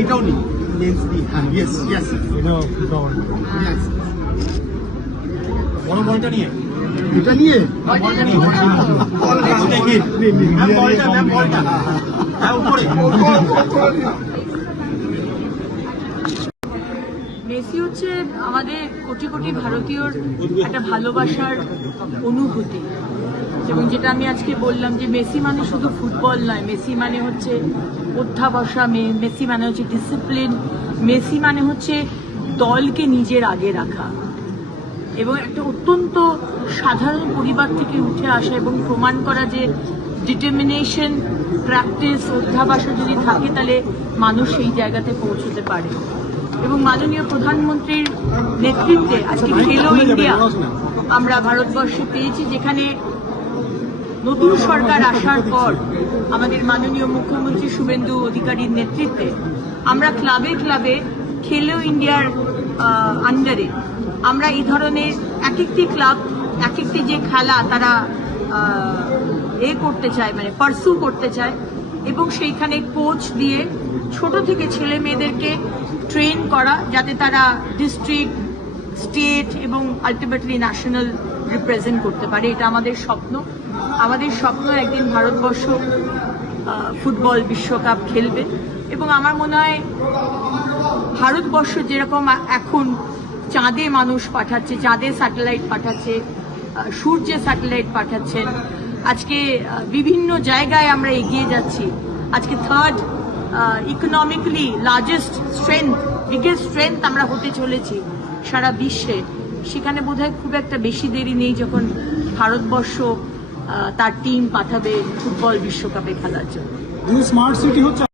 এটাও নেই লেন্স দিয়ে। হ্যাঁ, ইয়েস ইয়েস বড় বলটা নিয়ে এটা নিয়ে বলটা নিয়ে বলটা হ্যাঁ উপরে। মেসি হচ্ছে আমাদের কোটি কোটি ভারতীয়র একটা ভালোবাসার অনুভূতি, এবং যেটা আমি আজকে বললাম যে মেসি মানে শুধু ফুটবল নয়, মেসি মানে হচ্ছে অধ্যাবসা, মেসি মানে হচ্ছে ডিসিপ্লিন, মেসি মানে হচ্ছে দলকে নিজের আগে রাখা, এবং একটা অত্যন্ত সাধারণ পরিবার থেকে উঠে আসা এবং প্রমাণ করা যে ডিটারমিনেশন, প্র্যাকটিস, অধ্যাবসা যদি থাকে তাহলে মানুষ সেই জায়গাতে পৌঁছতে পারে। এবং মাননীয় প্রধানমন্ত্রীর নেতৃত্বে আজকে খেলো ইন্ডিয়া আমরা ভারতবর্ষে পেয়েছি, যেখানে নতুন সরকার আসার পর আমাদের মাননীয় মুখ্যমন্ত্রী শুভেন্দু অধিকারীর নেতৃত্বে আমরা ক্লাবে ক্লাবে খেলো ইন্ডিয়ার আন্ডারে আমরা এই ধরনের এক একটি ক্লাব, এক একটি যে খেলা তারা করতে চায়, মানে পারসু করতে চায়, এবং সেইখানে কোচ দিয়ে ছোট থেকে ছেলে মেয়েদেরকে ট্রেন করা, যাতে তারা ডিস্ট্রিক্ট, স্টেট এবং আলটিমেটলি ন্যাশনাল রিপ্রেজেন্ট করতে পারে। এটা আমাদের স্বপ্ন। আমাদের স্বপ্ন একদিন ভারতবর্ষ ফুটবল বিশ্বকাপ খেলবে, এবং আমার মনে হয় ভারতবর্ষ যেরকম এখন চাঁদে মানুষ পাঠাচ্ছে, চাঁদে স্যাটেলাইট পাঠাচ্ছে, সূর্যে স্যাটেলাইট পাঠাচ্ছেন, আজকে বিভিন্ন জায়গায় আমরা এগিয়ে যাচ্ছি, আজকে third economically largest strength, biggest strength আমরা হতে চলেছি সারা বিশ্বে। সেখানে বোধহয় খুব একটা বেশি দেরি নেই যখন ভারতবর্ষ তার টিম পাঠাবে ফুটবল বিশ্বকাপে খেলার জন্য। স্মার্ট সিটি হচ্ছে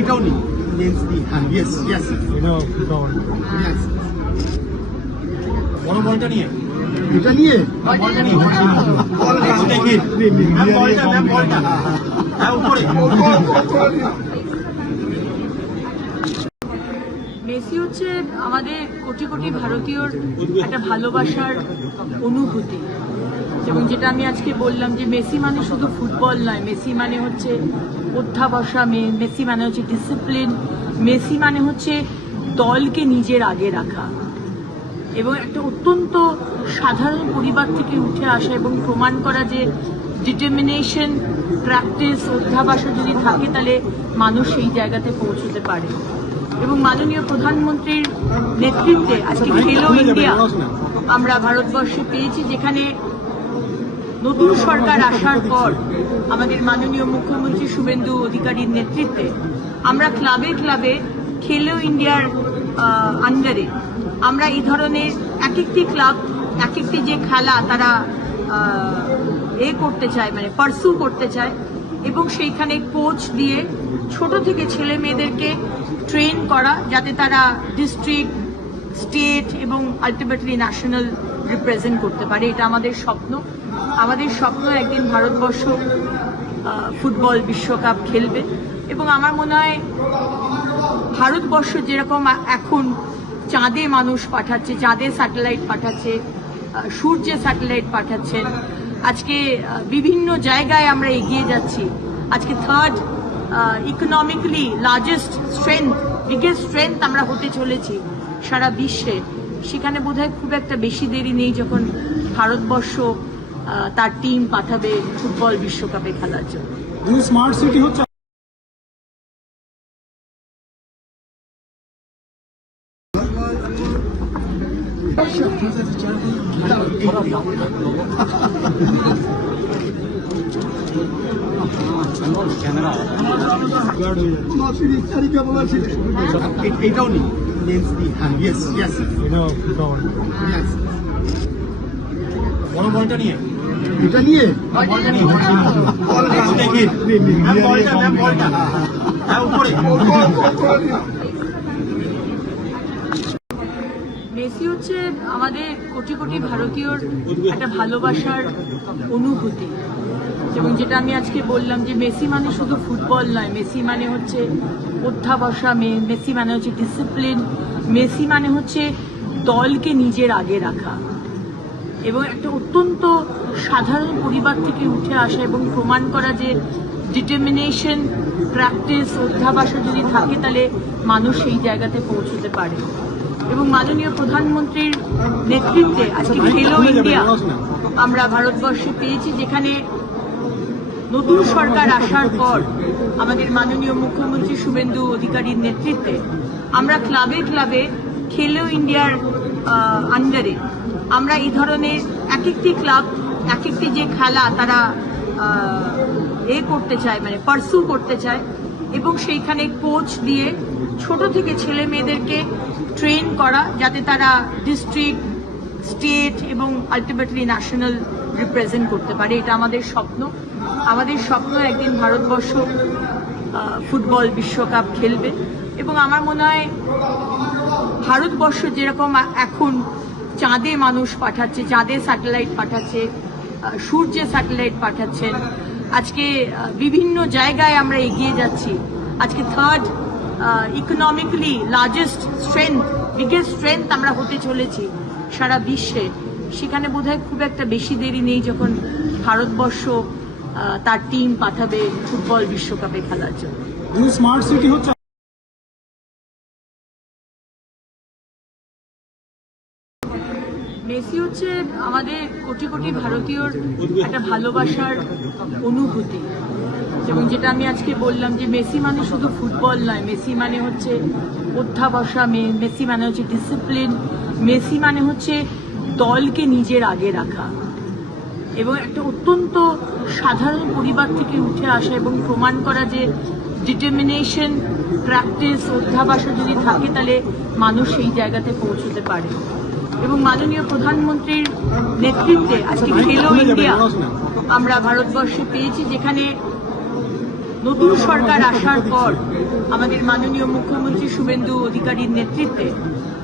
এটাও নেই লেন্স দিয়ে। হ্যাঁ, ইয়েস ইয়েস বড় বলটা নিয়ে এটা নিয়ে বলটা নিয়ে বলটা হ্যাঁ উপরে। মেসি হচ্ছে আমাদের কোটি কোটি ভারতীয়র একটা ভালোবাসার অনুভূতি, এবং যেটা আমি আজকে বললাম যে মেসি মানে শুধু ফুটবল নয়, মেসি মানে হচ্ছে অধ্যাবসা, মেসি মানে হচ্ছে ডিসিপ্লিন, মেসি মানে হচ্ছে দলকে নিজের আগে রাখা, এবং একটা অত্যন্ত সাধারণ পরিবার থেকে উঠে আসা এবং প্রমাণ করা যে ডিটারমিনেশন, প্র্যাকটিস, অধ্যাবসা যদি থাকে তাহলে মানুষ সেই জায়গাতে পৌঁছতে পারে। এবং মাননীয় প্রধানমন্ত্রীর নেতৃত্বে আজকে খেলো ইন্ডিয়া আমরা ভারতবর্ষে পেয়েছি, যেখানে নতুন সরকার আসার পর আমাদের মাননীয় মুখ্যমন্ত্রী শুভেন্দু অধিকারীর নেতৃত্বে আমরা ক্লাবে ক্লাবে খেলো ইন্ডিয়ার আন্ডারে আমরা এই ধরনের এক একটি ক্লাব, এক একটি যে খেলা তারা করতে চায়, মানে পারসু করতে চায়, এবং সেইখানে কোচ দিয়ে ছোট থেকে ছেলে মেয়েদেরকে ট্রেন করা, যাতে তারা ডিস্ট্রিক্ট, স্টেট এবং আলটিমেটলি ন্যাশনাল রিপ্রেজেন্ট করতে পারে। এটা আমাদের স্বপ্ন। আমাদের স্বপ্ন একদিন ভারতবর্ষ ফুটবল বিশ্বকাপ খেলবে, এবং আমার মনে হয় ভারতবর্ষ যেরকম এখন চাঁদে মানুষ পাঠাচ্ছে, চাঁদে স্যাটেলাইট পাঠাচ্ছে, সূর্যে স্যাটেলাইট পাঠাচ্ছেন, আজকে বিভিন্ন জায়গায় আমরা এগিয়ে যাচ্ছি, আজকে third economically largest strength, biggest strength আমরা হতে চলেছি সারা বিশ্বে। সেখানে বোধহয় খুব একটা বেশি দেরি নেই যখন ভারতবর্ষ তার টিম পাঠাবে ফুটবল বিশ্বকাপে খেলার জন্য। স্মার্ট সিটি হচ্ছে এটাও নেই লেন্স দিয়ে। হ্যাঁ, ইয়েস ইয়েস বড় বলটা নিয়ে এটা নিয়ে বলটা নিয়ে বলটা হ্যাঁ উপরে। মেসি হচ্ছে আমাদের কোটি কোটি ভারতীয়র একটা ভালোবাসার অনুভূতি, এবং যেটা আমি আজকে বললাম যে মেসি মানে শুধু ফুটবল নয়, মেসি মানে হচ্ছে অধ্যাবসা, মেসি মানে হচ্ছে ডিসিপ্লিন, মেসি মানে হচ্ছে দলকে নিজের আগে রাখা, এবং একটা অত্যন্ত সাধারণ পরিবার থেকে উঠে আসা এবং প্রমাণ করা যে ডিটারমিনেশন, প্র্যাকটিস, অধ্যাবসা যদি থাকে তাহলে মানুষ সেই জায়গাতে পৌঁছতে পারে। এবং মাননীয় প্রধানমন্ত্রীর নেতৃত্বে আজকে খেলো ইন্ডিয়া আমরা ভারতবর্ষে পেয়েছি, যেখানে নতুন সরকার আসার পর আমাদের মাননীয় মুখ্যমন্ত্রী শুভেন্দু অধিকারীর নেতৃত্বে আমরা ক্লাবে ক্লাবে খেলো ইন্ডিয়ার আন্ডারে আমরা এই ধরনের এক একটি ক্লাব, এক একটি যে খেলা তারা করতে চায়, মানে পার্সু করতে চায়, এবং সেইখানে কোচ দিয়ে ছোট থেকে ছেলে মেয়েদেরকে ট্রেন করা যাতে তারা ডিস্ট্রিক্ট, স্টেট এবং আলটিমেটলি ন্যাশনাল রিপ্রেজেন্ট করতে পারে। এটা আমাদের স্বপ্ন। আমাদের স্বপ্ন একদিন ভারতবর্ষ ফুটবল বিশ্বকাপ খেলবে, এবং আমার মনে হয় ভারতবর্ষ যেরকম এখন চাঁদে মানুষ পাঠাচ্ছে, চাঁদে স্যাটেলাইট পাঠাচ্ছে, সূর্যে স্যাটেলাইট পাঠাচ্ছেন, আজকে বিভিন্ন জায়গায় আমরা এগিয়ে যাচ্ছি, আজকে third economically largest strength, biggest strength আমরা হতে চলেছি সারা বিশ্বে। সেখানে বোধহয় খুব একটা বেশি দেরি নেই যখন ভারতবর্ষ তার টিম পাঠাবে ফুটবল বিশ্বকাপে খেলার জন্য। স্মার্ট সিটি হচ্ছে মেসি হচ্ছে আমাদের কোটি কোটি ভারতীয়র একটা ভালোবাসার অনুভূতি, এবং যেটা আমি আজকে বললাম যে মেসি মানে শুধু ফুটবল নয়, মেসি মানে হচ্ছে অধ্যাবসা, মেসি মানে হচ্ছে ডিসিপ্লিন, মেসি মানে হচ্ছে দলকে নিজের আগে রাখা, এবং একটা অত্যন্ত সাধারণ পরিবার থেকে উঠে আসা এবং প্রমাণ করা যে ডিটারমিনেশন, প্র্যাকটিস, অধ্যাবসা যদি থাকে তাহলে মানুষ সেই জায়গাতে পৌঁছতে পারে। এবং মাননীয় প্রধানমন্ত্রীর নেতৃত্বে আজকে খেলো ইন্ডিয়া আমরা ভারতবর্ষে পেয়েছি, যেখানে নতুন সরকার আসার পর আমাদের মাননীয় মুখ্যমন্ত্রী শুভেন্দু অধিকারীর নেতৃত্বে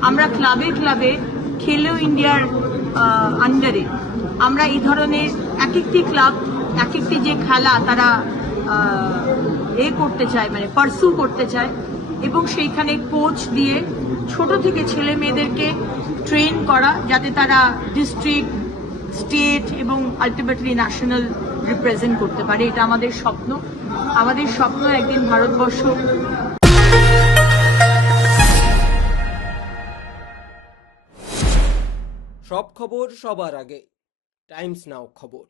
আমরা ক্লাবে ক্লাবে খেলো ইন্ডিয়ার আন্ডারে আমরা এই ধরনের এক একটি ক্লাব, এক একটি যে খেলা তারা করতে চায়, মানে পার্সু করতে চায়, এবং সেইখানে কোচ দিয়ে ছোট থেকে ছেলে মেয়েদেরকে ট্রেন করা যাতে তারা ডিস্ট্রিক্ট, স্টেট এবং আলটিমেটলি ন্যাশনাল রিপ্রেজেন্ট করতে পারে। এটা আমাদের স্বপ্ন। আমাদের স্বপ্ন একদিন ভারতবর্ষ সব খবর সবার আগে টাইমস নাও খবর।